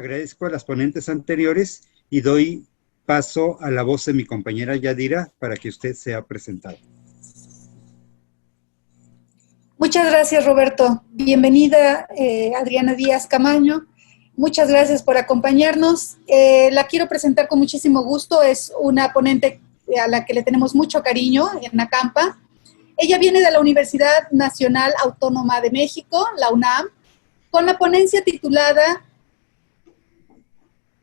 agradezco a las ponentes anteriores y doy paso a la voz de mi compañera Yadira para que usted sea presentado. Muchas gracias, Roberto. Bienvenida, Adriana Díaz Camaño. Muchas gracias por acompañarnos. La quiero presentar con muchísimo gusto. Es una ponente a la que le tenemos mucho cariño en Acampa. Ella viene de la Universidad Nacional Autónoma de México, la UNAM, con la ponencia titulada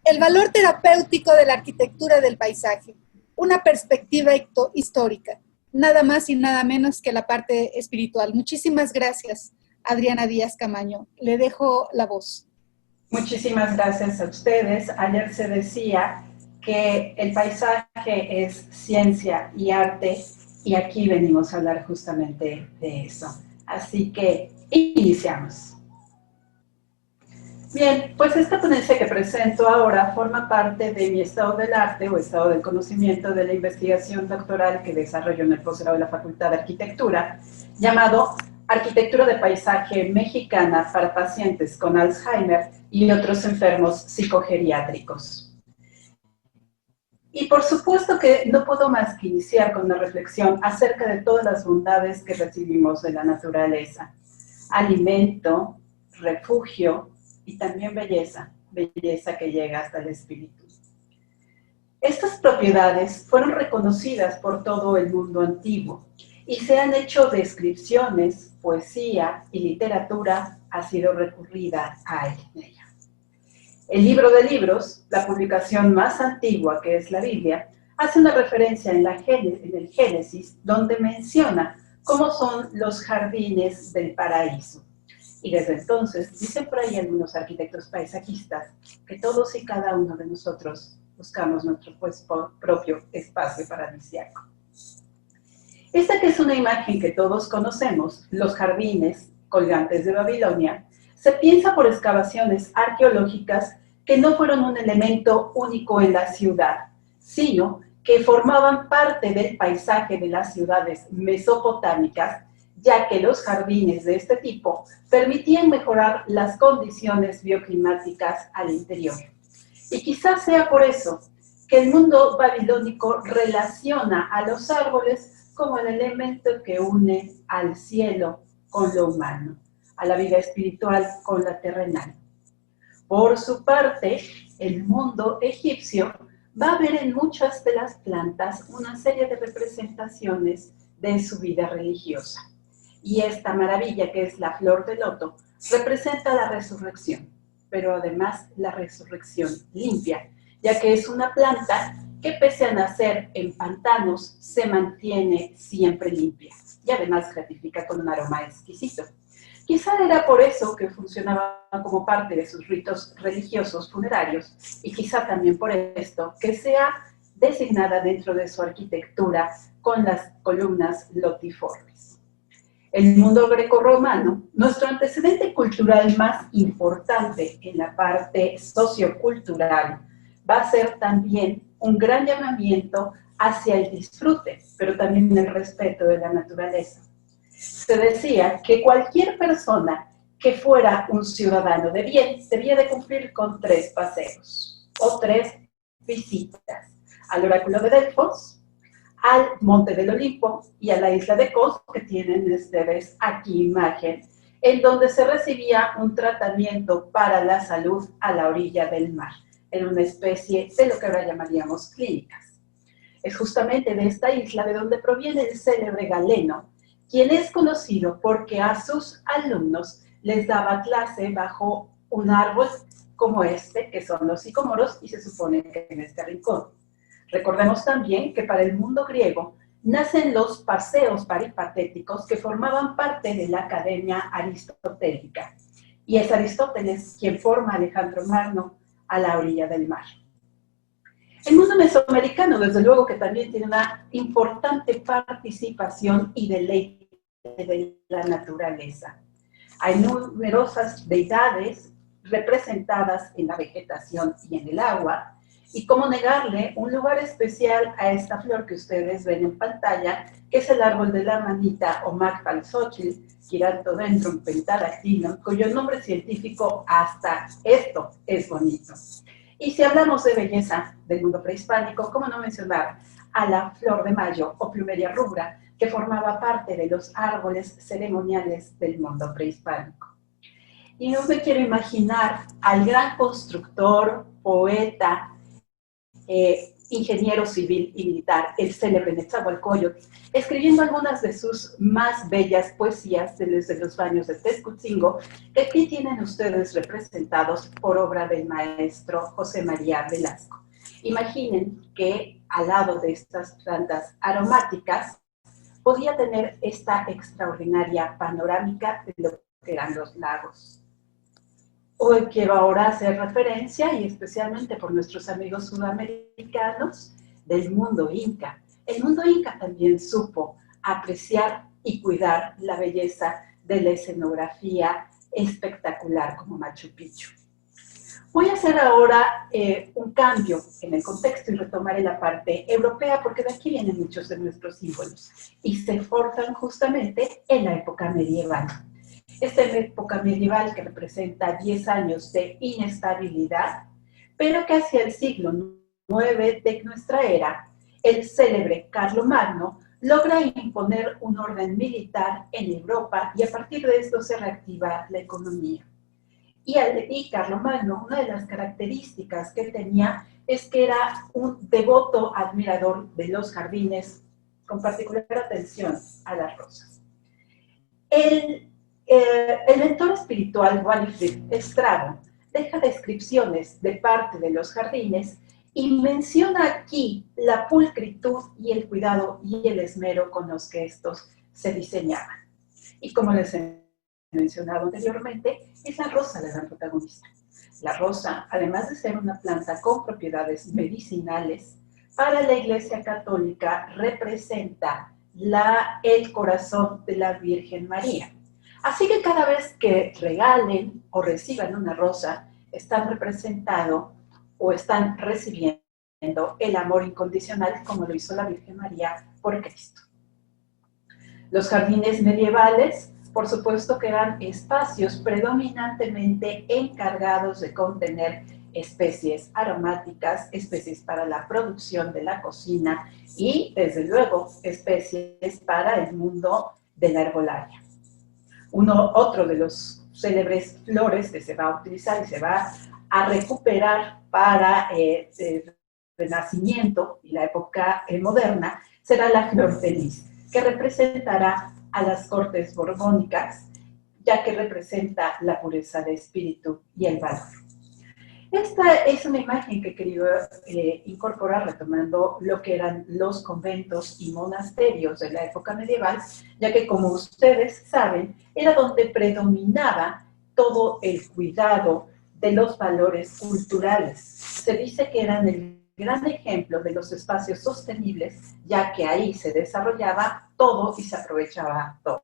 El valor terapéutico de la arquitectura del paisaje, una perspectiva histórica. Nada más y nada menos que la parte espiritual. Muchísimas gracias, Adriana Díaz Camaño. Le dejo la voz. Muchísimas gracias a ustedes. Ayer se decía que el paisaje es ciencia y arte, y aquí venimos a hablar justamente de eso. Así que iniciamos. Bien, pues esta ponencia que presento ahora forma parte de mi estado del arte o estado del conocimiento de la investigación doctoral que desarrollo en el posgrado de la Facultad de Arquitectura, llamado Arquitectura de Paisaje Mexicana para pacientes con Alzheimer y otros enfermos psicogeriátricos. Y por supuesto que no puedo más que iniciar con una reflexión acerca de todas las bondades que recibimos de la naturaleza. Alimento, refugio y también belleza, belleza que llega hasta el espíritu. Estas propiedades fueron reconocidas por todo el mundo antiguo y se han hecho descripciones, poesía y literatura ha sido recurrida a ella. El libro de libros, la publicación más antigua que es la Biblia, hace una referencia en el Génesis donde menciona cómo son los jardines del paraíso. Y desde entonces, dicen por ahí algunos arquitectos paisajistas, que todos y cada uno de nosotros buscamos nuestro propio espacio paradisíaco. Esta que es una imagen que todos conocemos, los jardines colgantes de Babilonia, se piensa por excavaciones arqueológicas que no fueron un elemento único en la ciudad, sino que formaban parte del paisaje de las ciudades mesopotámicas, ya que los jardines de este tipo permitían mejorar las condiciones bioclimáticas al interior. Y quizás sea por eso que el mundo babilónico relaciona a los árboles como el elemento que une al cielo con lo humano, a la vida espiritual con la terrenal. Por su parte, el mundo egipcio va a ver en muchas de las plantas una serie de representaciones de su vida religiosa. Y esta maravilla que es la flor de loto representa la resurrección, pero además la resurrección limpia, ya que es una planta que pese a nacer en pantanos se mantiene siempre limpia y además gratifica con un aroma exquisito. Quizá era por eso que funcionaba como parte de sus ritos religiosos funerarios y quizá también por esto que sea designada dentro de su arquitectura con las columnas lotiformes. El mundo grecorromano, nuestro antecedente cultural más importante en la parte sociocultural, va a ser también un gran llamamiento hacia el disfrute, pero también el respeto de la naturaleza. Se decía que cualquier persona que fuera un ciudadano de bien debía de cumplir con 3 paseos o 3 visitas: al oráculo de Delfos, al monte del Olimpo y a la isla de Kos, que tienen ustedes aquí imagen, en donde se recibía un tratamiento para la salud a la orilla del mar, en una especie de lo que ahora llamaríamos clínicas. Es justamente de esta isla de donde proviene el célebre Galeno, quien es conocido porque a sus alumnos les daba clase bajo un árbol como este, que son los sicomoros, y se supone que en este rincón. Recordemos también que para el mundo griego nacen los paseos peripatéticos que formaban parte de la academia aristotélica. Y es Aristóteles quien forma a Alejandro Magno a la orilla del mar. El mundo mesoamericano, desde luego, que también tiene una importante participación y deleite de la naturaleza. Hay numerosas deidades representadas en la vegetación y en el agua, Y cómo negarle un lugar especial a esta flor que ustedes ven en pantalla, que es el árbol de la manita o Macpalxochitl, Quiratodendron pentadactylum, cuyo nombre científico hasta esto es bonito. Y si hablamos de belleza del mundo prehispánico, ¿cómo no mencionar a la flor de mayo o plumeria rubra, que formaba parte de los árboles ceremoniales del mundo prehispánico? Y no me quiero imaginar al gran constructor, poeta, ingeniero civil y militar, el célebre Netzahualcóyotl, escribiendo algunas de sus más bellas poesías desde los baños de Tezcutzingo, que aquí tienen ustedes representados por obra del maestro José María Velasco. Imaginen que al lado de estas plantas aromáticas podía tener esta extraordinaria panorámica de lo que eran los lagos. Hoy quiero ahora hacer referencia, y especialmente por nuestros amigos sudamericanos, del mundo inca. El mundo inca también supo apreciar y cuidar la belleza de la escenografía espectacular como Machu Picchu. Voy a hacer ahora un cambio en el contexto y retomaré la parte europea, porque de aquí vienen muchos de nuestros símbolos y se forjan justamente en la época medieval. Esta época medieval que representa 10 años de inestabilidad, pero que hacia el siglo IX de nuestra era, el célebre Carlomagno logra imponer un orden militar en Europa y a partir de esto se reactiva la economía. Y Carlomagno, una de las características que tenía es que era un devoto admirador de los jardines, con particular atención a las rosas. El mentor espiritual Walfrid Strabo deja descripciones de parte de los jardines y menciona aquí la pulcritud y el cuidado y el esmero con los que estos se diseñaban. Y como les he mencionado anteriormente, es la rosa la gran protagonista. La rosa, además de ser una planta con propiedades medicinales, para la Iglesia Católica representa el corazón de la Virgen María. Así que cada vez que regalen o reciban una rosa, están representando o están recibiendo el amor incondicional como lo hizo la Virgen María por Cristo. Los jardines medievales, por supuesto que eran espacios predominantemente encargados de contener especies aromáticas, especies para la producción de la cocina y, desde luego, especies para el mundo de la herbolaria. Otro de los célebres flores que se va a utilizar y se va a recuperar para el Renacimiento y la época moderna será la flor de lis, que representará a las cortes borbónicas, ya que representa la pureza de espíritu y el valor. Esta es una imagen que he querido incorporar retomando lo que eran los conventos y monasterios de la época medieval, ya que, como ustedes saben, era donde predominaba todo el cuidado de los valores culturales. Se dice que eran el gran ejemplo de los espacios sostenibles, ya que ahí se desarrollaba todo y se aprovechaba todo.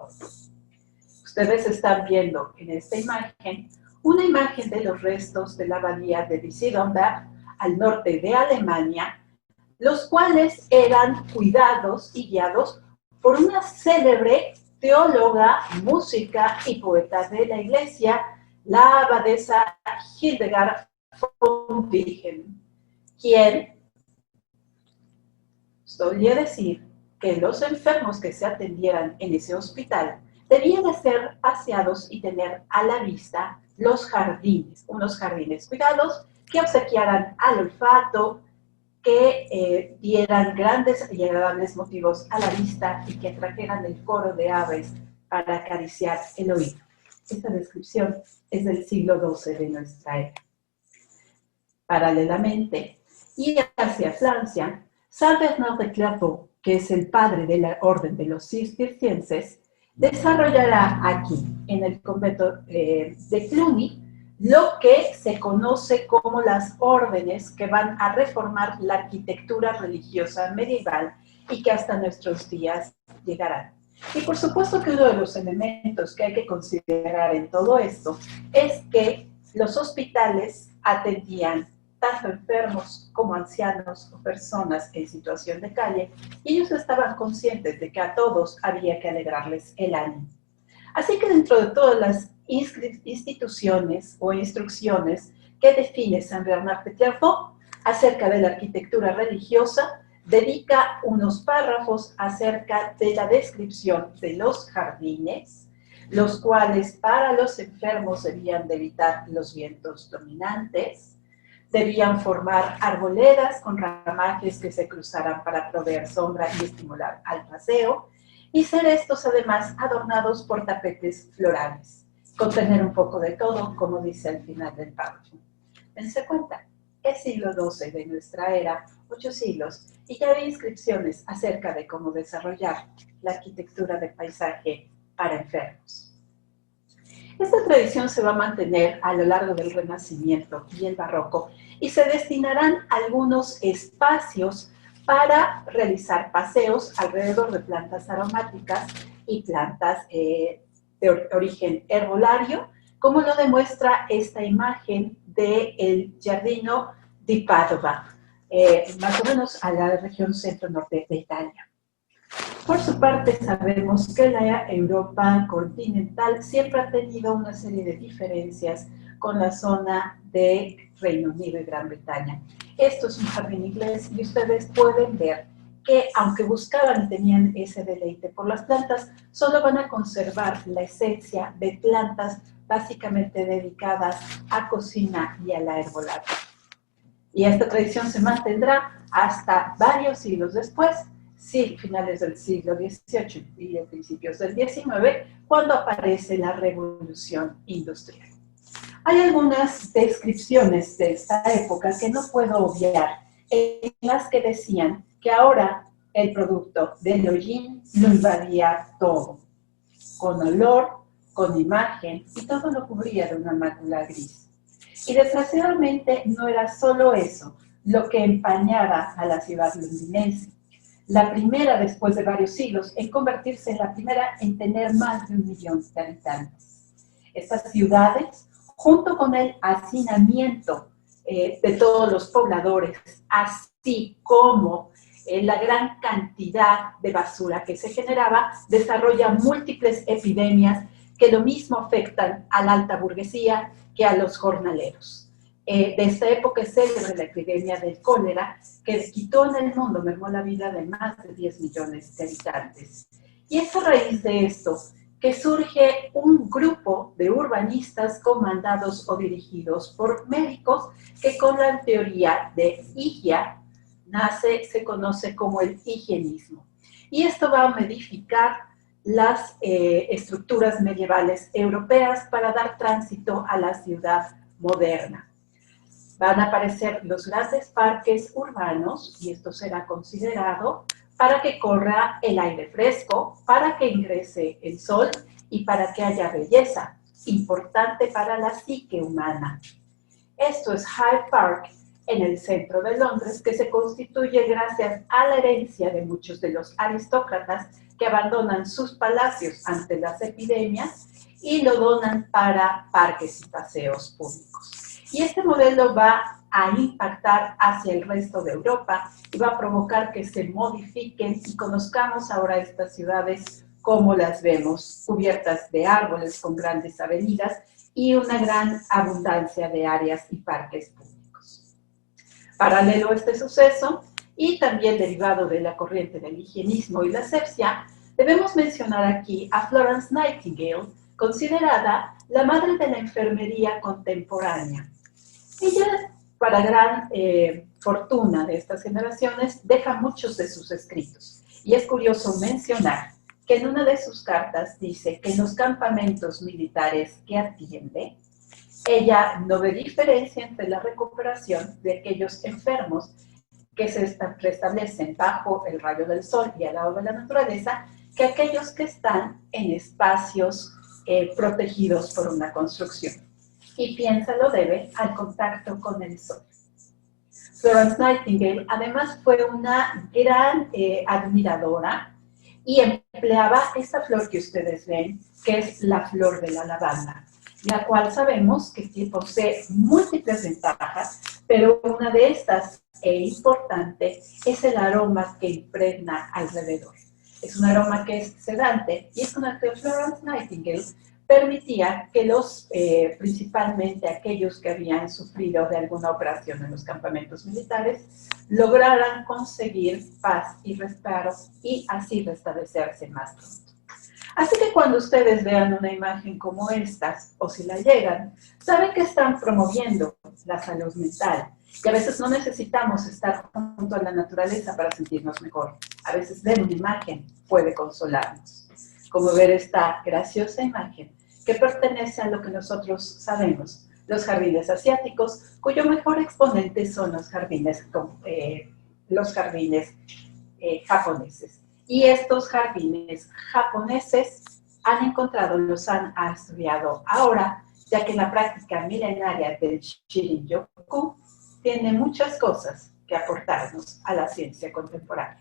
Ustedes están viendo en esta imagen una imagen de los restos de la abadía de Wiesenberg, al norte de Alemania, los cuales eran cuidados y guiados por una célebre teóloga, música y poeta de la Iglesia, la abadesa Hildegard von Bingen, quien solía decir que los enfermos que se atendieran en ese hospital debían de ser aseados y tener a la vista los jardines, unos jardines cuidados que obsequiaran al olfato, que dieran grandes y agradables motivos a la vista y que atrajeran el coro de aves para acariciar el oído. Esta descripción es del siglo XII de nuestra era. Paralelamente, y hacia Francia, Saint Bernard de Clairvaux, que es el padre de la orden de los cistercienses, desarrollará aquí, en el convento de Cluny, lo que se conoce como las órdenes que van a reformar la arquitectura religiosa medieval y que hasta nuestros días llegarán. Y por supuesto que uno de los elementos que hay que considerar en todo esto es que los hospitales atendían tanto enfermos como ancianos o personas en situación de calle, y ellos estaban conscientes de que a todos había que alegrarles el ánimo. Así que dentro de todas las instituciones o instrucciones que define Saint Bernard de Clairvaux acerca de la arquitectura religiosa, dedica unos párrafos acerca de la descripción de los jardines, los cuales para los enfermos debían de evitar los vientos dominantes, debían formar arboledas con ramajes que se cruzaran para proveer sombra y estimular al paseo, y ser estos además adornados por tapetes florales, contener un poco de todo, como dice al final del párrafo. Dense cuenta, es siglo XII de nuestra era, 8 siglos, y ya hay inscripciones acerca de cómo desarrollar la arquitectura de paisaje para enfermos. Esta tradición se va a mantener a lo largo del Renacimiento y el Barroco, y se destinarán algunos espacios para realizar paseos alrededor de plantas aromáticas y plantas de origen herbolario, como lo demuestra esta imagen del Giardino di Padova, más o menos a la región centro-norte de Italia. Por su parte, sabemos que la Europa continental siempre ha tenido una serie de diferencias con la zona de Reino Unido y Gran Bretaña. Esto es un jardín inglés y ustedes pueden ver que aunque buscaban y tenían ese deleite por las plantas, solo van a conservar la esencia de plantas básicamente dedicadas a cocina y a la herbolaria. Y esta tradición se mantendrá hasta varios siglos después, sí, finales del siglo XVIII y principios del XIX, cuando aparece la Revolución Industrial. Hay algunas descripciones de esta época que no puedo obviar, en las que decían que ahora el producto del hollín lo invadía todo, con olor, con imagen, y todo lo cubría de una mácula gris. Y desgraciadamente no era solo eso lo que empañaba a la ciudad londinense. La primera, después de varios siglos, en convertirse en la primera en tener más de 1 millón de habitantes. Estas ciudades, junto con el hacinamiento de todos los pobladores, así como la gran cantidad de basura que se generaba, desarrolla múltiples epidemias que lo mismo afectan a la alta burguesía que a los jornaleros. De esta época es célebre la epidemia del cólera, que quitó en el mundo, mermó la vida de más de 10 millones de habitantes. Y es a raíz de esto que surge un grupo de urbanistas comandados o dirigidos por médicos que con la teoría de Higia se conoce como el higienismo. Y esto va a modificar las estructuras medievales europeas para dar tránsito a la ciudad moderna. Van a aparecer los grandes parques urbanos, y esto será considerado para que corra el aire fresco, para que ingrese el sol y para que haya belleza, importante para la psique humana. Esto es Hyde Park, en el centro de Londres, que se constituye gracias a la herencia de muchos de los aristócratas que abandonan sus palacios ante las epidemias y lo donan para parques y paseos públicos. Y este modelo va a impactar hacia el resto de Europa y va a provocar que se modifiquen y conozcamos ahora estas ciudades como las vemos, cubiertas de árboles con grandes avenidas y una gran abundancia de áreas y parques públicos. Paralelo a este suceso, y también derivado de la corriente del higienismo y la asepsia, debemos mencionar aquí a Florence Nightingale, considerada la madre de la enfermería contemporánea. Ella, para gran fortuna de estas generaciones, deja muchos de sus escritos. Y es curioso mencionar que en una de sus cartas dice que en los campamentos militares que atiende, ella no ve diferencia entre la recuperación de aquellos enfermos que se restablecen bajo el rayo del sol y al lado de la naturaleza, que aquellos que están en espacios protegidos por una construcción. Y piensa lo debe al contacto con el sol. Florence Nightingale además fue una gran admiradora y empleaba esta flor que ustedes ven, que es la flor de la lavanda. la cual sabemos que posee múltiples ventajas, pero una de estas, e importante, es el aroma que impregna alrededor. Es un aroma que es sedante y es una que Florence Nightingale permitía que principalmente aquellos que habían sufrido de alguna operación en los campamentos militares, lograran conseguir paz y respiro y así restablecerse más pronto. Así que cuando ustedes vean una imagen como estas, o si la llegan, saben que están promoviendo la salud mental. Y a veces no necesitamos estar junto a la naturaleza para sentirnos mejor. A veces ver una imagen puede consolarnos. Como ver esta graciosa imagen que pertenece a lo que nosotros sabemos, los jardines asiáticos, cuyo mejor exponente son los jardines japoneses. Y estos jardines japoneses los han estudiado ahora, ya que la práctica milenaria del Shirin-yoku tiene muchas cosas que aportarnos a la ciencia contemporánea.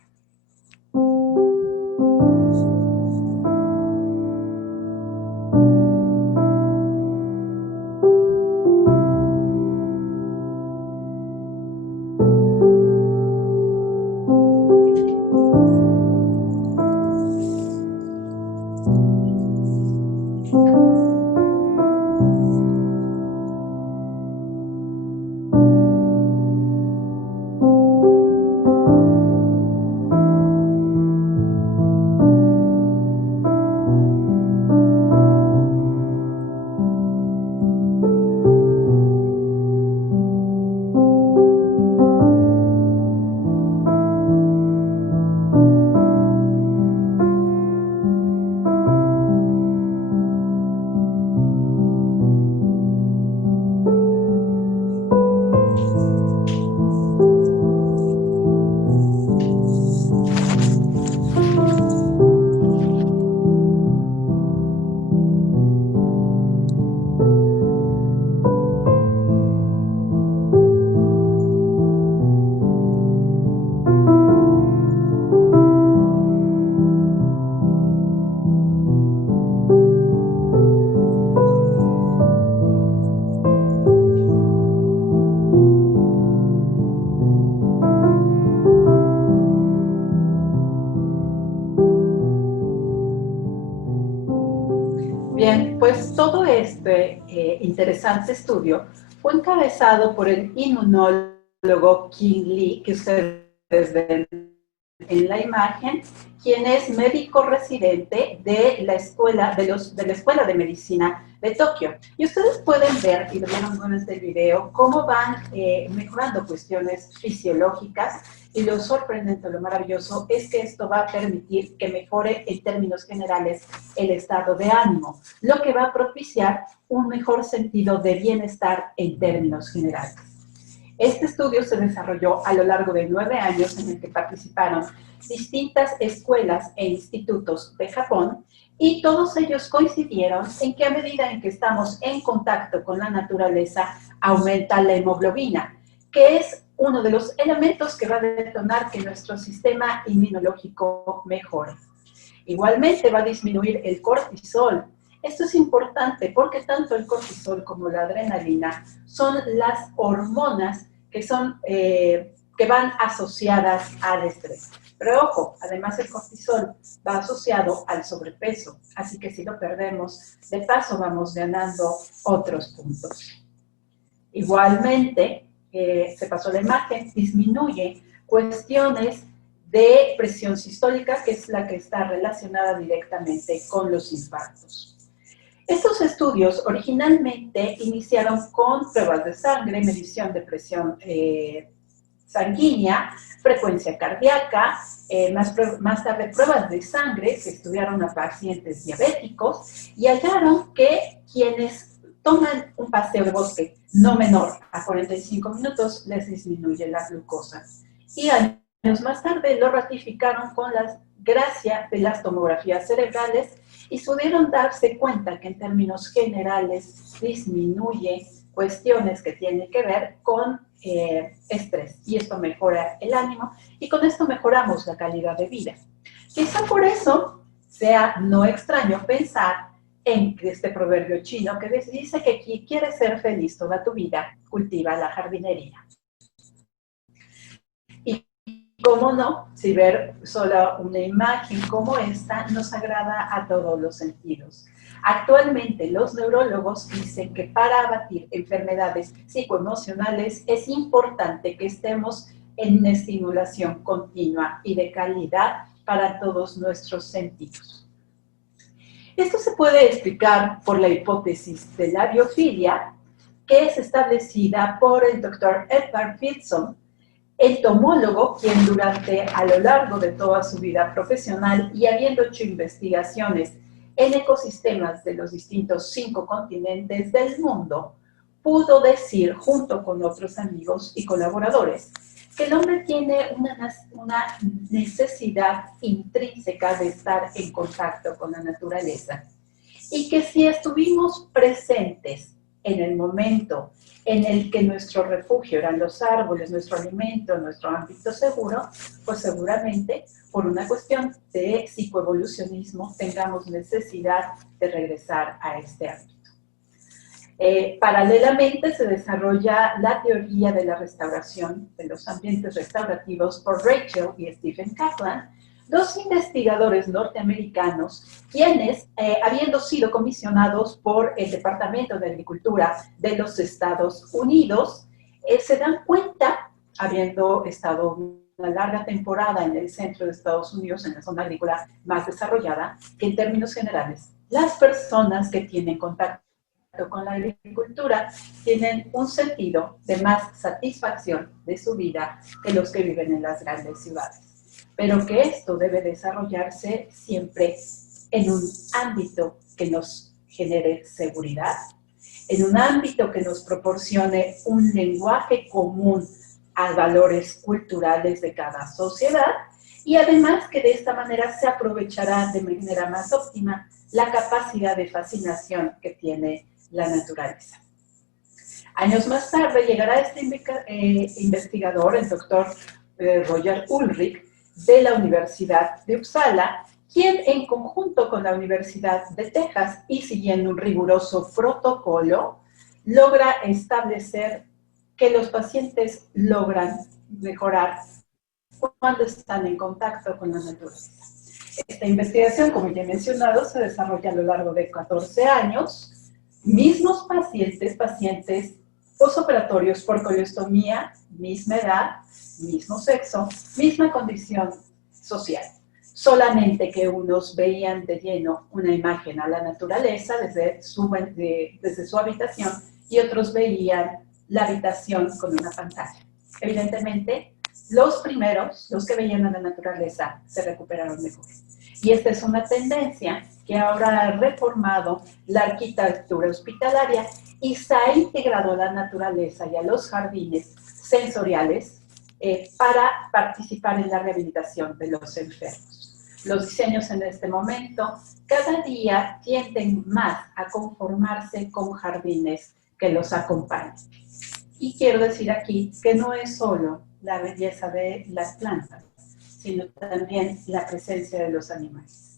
Bien, pues todo este interesante estudio fue encabezado por el inmunólogo King Lee, que ustedes ven en la imagen, quien es médico residente de la Escuela de Medicina de Tokio. Y ustedes pueden ver, y lo vieron durante el video, cómo van mejorando cuestiones fisiológicas, y lo sorprendente, lo maravilloso, es que esto va a permitir que mejore en términos generales el estado de ánimo, lo que va a propiciar un mejor sentido de bienestar en términos generales. Este estudio se desarrolló a lo largo de 9 años en el que participaron distintas escuelas e institutos de Japón, y todos ellos coincidieron en que a medida en que estamos en contacto con la naturaleza, aumenta la hemoglobina, que es uno de los elementos que va a detonar que nuestro sistema inmunológico mejore. Igualmente va a disminuir el cortisol. Esto es importante porque tanto el cortisol como la adrenalina son las hormonas que van asociadas al estrés. Pero ojo, además el cortisol va asociado al sobrepeso, así que si lo perdemos, de paso vamos ganando otros puntos. Igualmente, se pasó la imagen, disminuye cuestiones de presión sistólica, que es la que está relacionada directamente con los infartos. Estos estudios originalmente iniciaron con pruebas de sangre, medición de presión sanguínea, frecuencia cardíaca, más tarde pruebas de sangre que estudiaron a pacientes diabéticos, y hallaron que quienes toman un paseo de bosque no menor a 45 minutos les disminuye la glucosa. Y años más tarde lo ratificaron con la gracia de las tomografías cerebrales, y pudieron darse cuenta que en términos generales disminuye cuestiones que tienen que ver con estrés, y esto mejora el ánimo, y con esto mejoramos la calidad de vida. Quizá por eso sea no extraño pensar en este proverbio chino que dice que quien quiere ser feliz toda tu vida, cultiva la jardinería. Y cómo no, si ver solo una imagen como esta nos agrada a todos los sentidos. Actualmente los neurólogos dicen que para abatir enfermedades psicoemocionales es importante que estemos en una estimulación continua y de calidad para todos nuestros sentidos. Esto se puede explicar por la hipótesis de la biofilia, que es establecida por el doctor Edward Philson, entomólogo, quien a lo largo de toda su vida profesional y habiendo hecho investigaciones en ecosistemas de los distintos 5 continentes del mundo, pudo decir, junto con otros amigos y colaboradores, que el hombre tiene una necesidad intrínseca de estar en contacto con la naturaleza y que si estuvimos presentes en el momento en el que nuestro refugio eran los árboles, nuestro alimento, nuestro ámbito seguro, pues seguramente por una cuestión de psicoevolucionismo tengamos necesidad de regresar a este ámbito. Paralelamente se desarrolla la teoría de la restauración de los ambientes restaurativos por Rachel y Stephen Kaplan, dos investigadores norteamericanos quienes, habiendo sido comisionados por el Departamento de Agricultura de los Estados Unidos, se dan cuenta, habiendo estado una larga temporada en el centro de Estados Unidos, en la zona agrícola más desarrollada, que en términos generales, las personas que tienen contacto con la agricultura tienen un sentido de más satisfacción de su vida que los que viven en las grandes ciudades. Pero que esto debe desarrollarse siempre en un ámbito que nos genere seguridad, en un ámbito que nos proporcione un lenguaje común a valores culturales de cada sociedad y además que de esta manera se aprovechará de manera más óptima la capacidad de fascinación que tiene la naturaleza. Años más tarde llegará este investigador, el doctor Roger Ulrich, de la Universidad de Uppsala, quien en conjunto con la Universidad de Texas y siguiendo un riguroso protocolo, logra establecer que los pacientes logran mejorar cuando están en contacto con la naturaleza. Esta investigación, como ya he mencionado, se desarrolla a lo largo de 14 años. Mismos pacientes posoperatorios por colostomía, misma edad, mismo sexo, misma condición social. Solamente que unos veían de lleno una imagen a la naturaleza desde su habitación y otros veían la habitación con una pantalla. Evidentemente, los primeros, los que veían a la naturaleza, se recuperaron mejor. Y esta es una tendencia que ahora ha reformado la arquitectura hospitalaria y se ha integrado a la naturaleza y a los jardines sensoriales para participar en la rehabilitación de los enfermos. Los diseños en este momento cada día tienden más a conformarse con jardines que los acompañen. Y quiero decir aquí que no es solo la belleza de las plantas, sino también la presencia de los animales.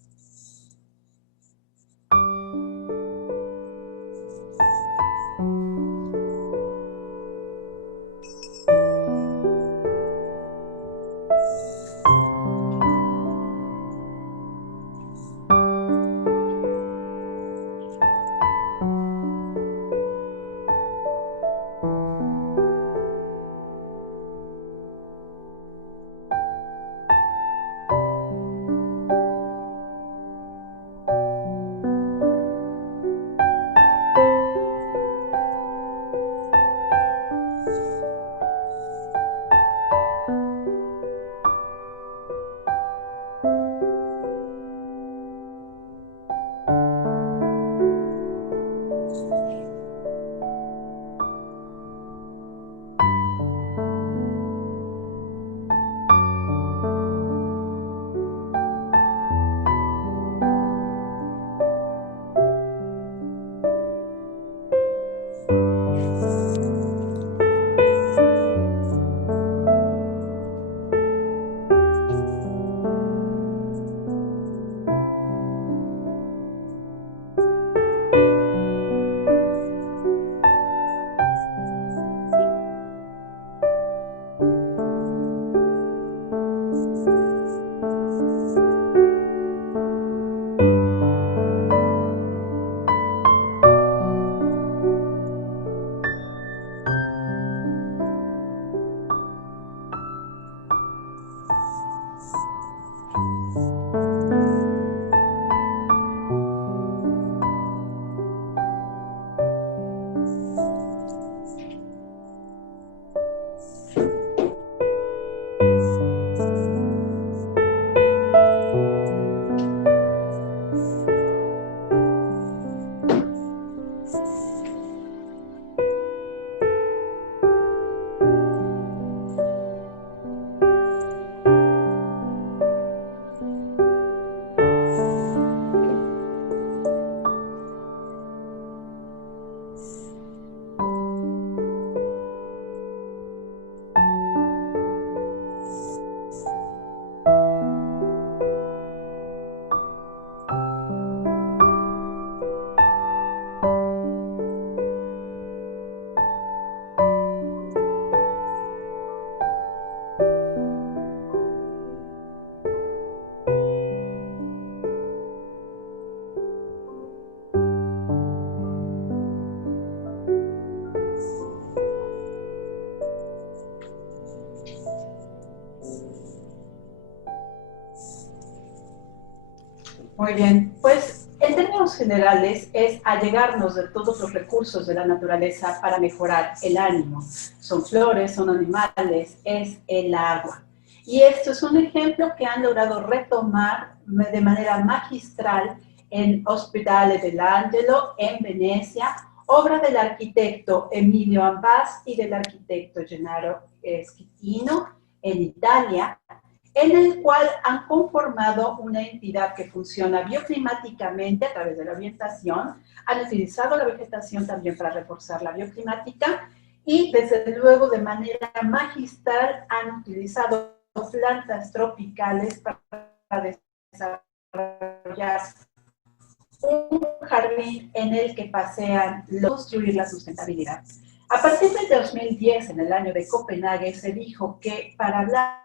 Muy bien, pues en términos generales es allegarnos de todos los recursos de la naturaleza para mejorar el ánimo. Son flores, son animales, es el agua. Y esto es un ejemplo que han logrado retomar de manera magistral en Ospedale dell'Angelo, en Venecia, obra del arquitecto Emilio Ambas y del arquitecto Gennaro Schettino en Italia, en el cual han conformado una entidad que funciona bioclimáticamente a través de la orientación, han utilizado la vegetación también para reforzar la bioclimática y desde luego de manera magistral han utilizado plantas tropicales para desarrollar un jardín en el que pasean construir la sustentabilidad. A partir del 2010, en el año de Copenhague, se dijo que para hablar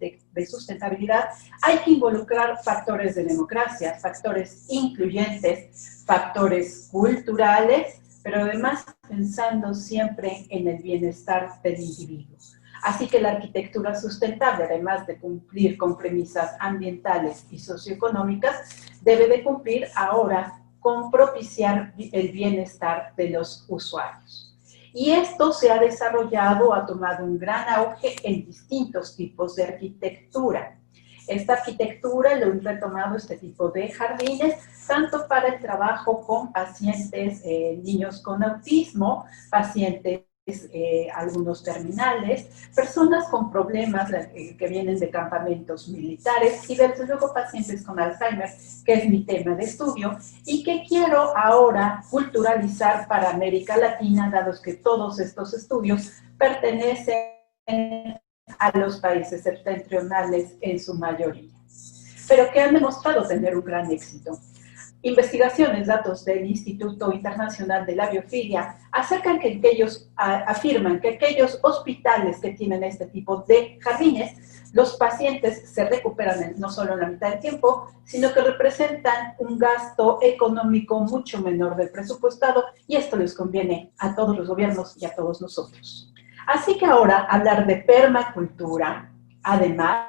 de sustentabilidad hay que involucrar factores de democracia, factores incluyentes, factores culturales, pero además pensando siempre en el bienestar del individuo. Así que la arquitectura sustentable, además de cumplir con premisas ambientales y socioeconómicas, debe de cumplir ahora con propiciar el bienestar de los usuarios. Y esto se ha desarrollado, ha tomado un gran auge en distintos tipos de arquitectura. Esta arquitectura lo han retomado este tipo de jardines, tanto para el trabajo con pacientes, niños con autismo, pacientes algunos terminales, personas con problemas que vienen de campamentos militares y desde luego pacientes con Alzheimer, que es mi tema de estudio y que quiero ahora culturalizar para América Latina, dado que todos estos estudios pertenecen a los países septentrionales en su mayoría, pero que han demostrado tener un gran éxito. Investigaciones, datos del Instituto Internacional de la Biofilia acercan que afirman que aquellos hospitales que tienen este tipo de jardines, los pacientes se recuperan no solo en la mitad del tiempo, sino que representan un gasto económico mucho menor del presupuestado y esto les conviene a todos los gobiernos y a todos nosotros. Así que ahora hablar de permacultura, además,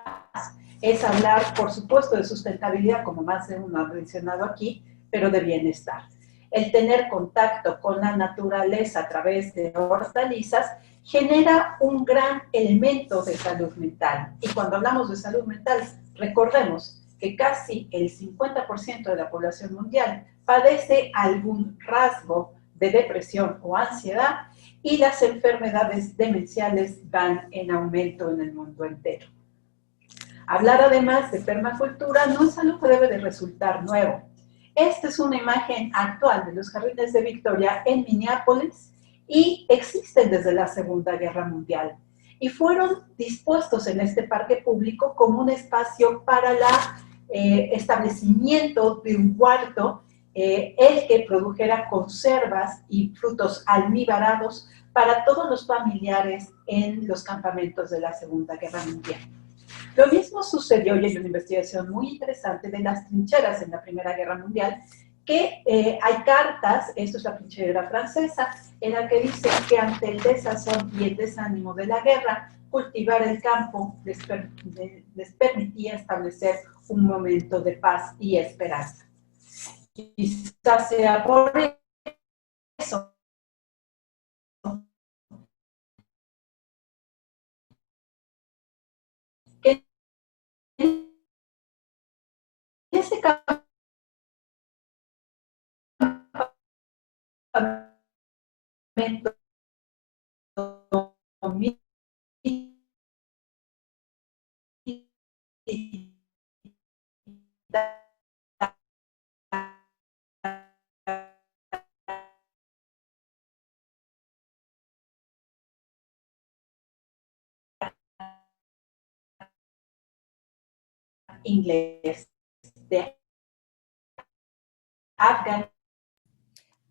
es hablar, por supuesto, de sustentabilidad, como más de uno ha mencionado aquí, pero de bienestar. El tener contacto con la naturaleza a través de hortalizas genera un gran elemento de salud mental. Y cuando hablamos de salud mental, recordemos que casi el 50% de la población mundial padece algún rasgo de depresión o ansiedad y las enfermedades demenciales van en aumento en el mundo entero. Hablar además de permacultura no es algo que debe de resultar nuevo. Esta es una imagen actual de los jardines de Victoria en Minneapolis y existen desde la Segunda Guerra Mundial. Y fueron dispuestos en este parque público como un espacio para el establecimiento de un huerto, el que produjera conservas y frutos almibarados para todos los familiares en los campamentos de la Segunda Guerra Mundial. Lo mismo sucedió, y hay una investigación muy interesante de las trincheras en la Primera Guerra Mundial, que hay cartas, esto es la trinchera francesa, en la que dice que ante el desazón y el desánimo de la guerra, cultivar el campo les permitía establecer un momento de paz y esperanza. Quizás sea por eso que en ese campamento inglés de Afgan.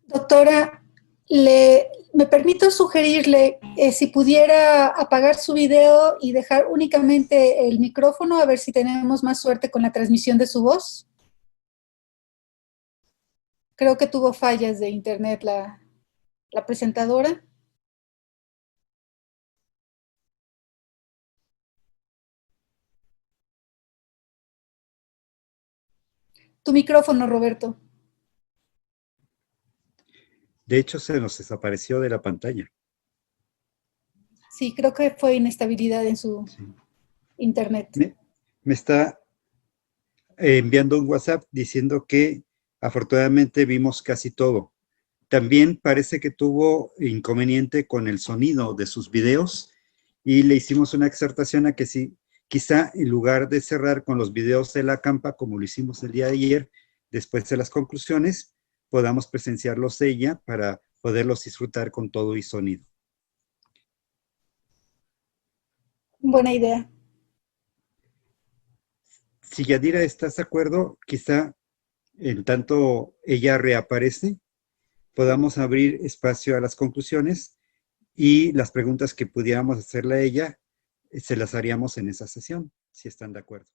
Doctora, me permito sugerirle si pudiera apagar su video y dejar únicamente el micrófono, a ver si tenemos más suerte con la transmisión de su voz. Creo que tuvo fallas de internet la presentadora. Tu micrófono, Roberto. De hecho, se nos desapareció de la pantalla. Sí, creo que fue inestabilidad en su internet. Me está enviando un WhatsApp diciendo que afortunadamente vimos casi todo. También parece que tuvo inconveniente con el sonido de sus videos y le hicimos una exhortación a que si quizá en lugar de cerrar con los videos de la campa, como lo hicimos el día de ayer, después de las conclusiones, podamos presenciarlos ella para poderlos disfrutar con todo y sonido. Buena idea. Si Yadira estás de acuerdo, quizá en tanto ella reaparece, podamos abrir espacio a las conclusiones y las preguntas que pudiéramos hacerle a ella, se las haríamos en esa sesión, si están de acuerdo.